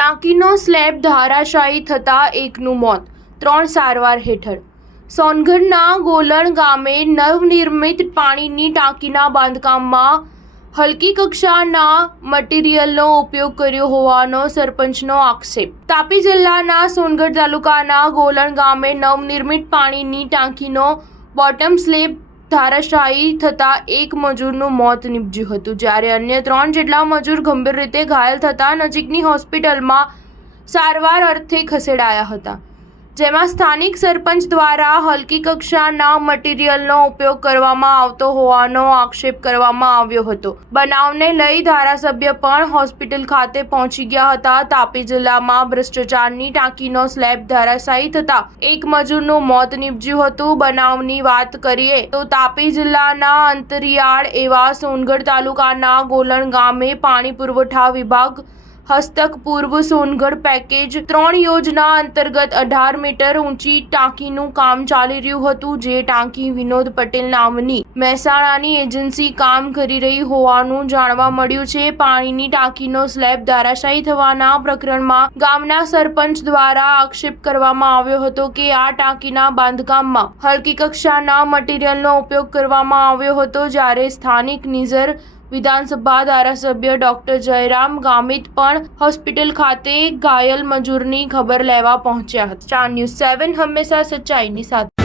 ટાંકીનો slab ધરાશાયી થતાં એકનું મોત, 3 સારવાર હેઠળ. સોનગઢના ગોલણ ગામે નવનિર્મિત પાણીની ટાંકીના બાંધકામમાં હલકી કક્ષાના મટીરીયલનો ઉપયોગ કર્યો હોવાનો સરપંચનો આક્ષેપ. તાપી જિલ્લાના સોનગઢ તાલુકાના ગોલણ ગામે નવનિર્મિત પાણીની ટાંકીનો બોટમ સ્લેબ ધરાશાયી થતાં એક મજૂરનું મોત નીપજ્યું હતું, જ્યારે અન્ય 3 જેટલા મજૂર ગંભીર રીતે ઘાયલ થતાં નજીકની હોસ્પિટલમાં સારવાર અર્થે ખસેડાયા હતા, જેમાં સ્થાનિક સરપંચ દ્વારા હલકી કક્ષાના મટીરીયલનો ઉપયોગ કરવામાં આવતો હોવાનો આક્ષેપ કરવામાં આવ્યો હતો. બનાવને લઈ ધારાસભ્ય પણ હોસ્પિટલ ખાતે પહોંચી ગયા હતા. તાપી જિલ્લામાં ભ્રષ્ટાચારની ટાંકીનો સ્લેબ ધરાશાયી થતાં એક મજૂરનું મોત નીપજ્યું હતું. બનાવની વાત કરીએ તો તાપી જિલ્લાના અંતરિયાળ એવા સોનગઢ તાલુકાના ગોલણ ગામે પાણી પુરવઠા વિભાગ હસ્તક પૂર્વ સોનગઢ પેકેજ 3 યોજના અંતર્ગત 18 મીટર ઊંચી ટાંકીનું કામ ચાલી રહ્યું હતું, જે ટાંકી વિનોદ પટેલ નામની મહેસાણાની એજન્સી કામ કરી રહી હોવાનું જાણવા મળ્યું છે. પાણીની ટાંકીનો સ્લેબ ધરાશાયી થવાના પ્રકરણમાં ગામના સરપંચ દ્વારા આક્ષેપ કરવામાં આવ્યો હતો કે આ ટાંકીના બાંધકામમાં હલકી કક્ષાના મટીરીયલનો ઉપયોગ કરવામાં આવ્યો હતો, જ્યારે સ્થાનિક નિઝર વિધાનસભા ધારાસભ્ય ડોક્ટર જયરામ ગામિત પણ હોસ્પિટલ ખાતે ઘાયલ મજૂરની ખબર લેવા પહોંચ્યા હતા. સ્ટાર ન્યૂઝ 7 હંમેશા સચ્ચાઈની સાથે.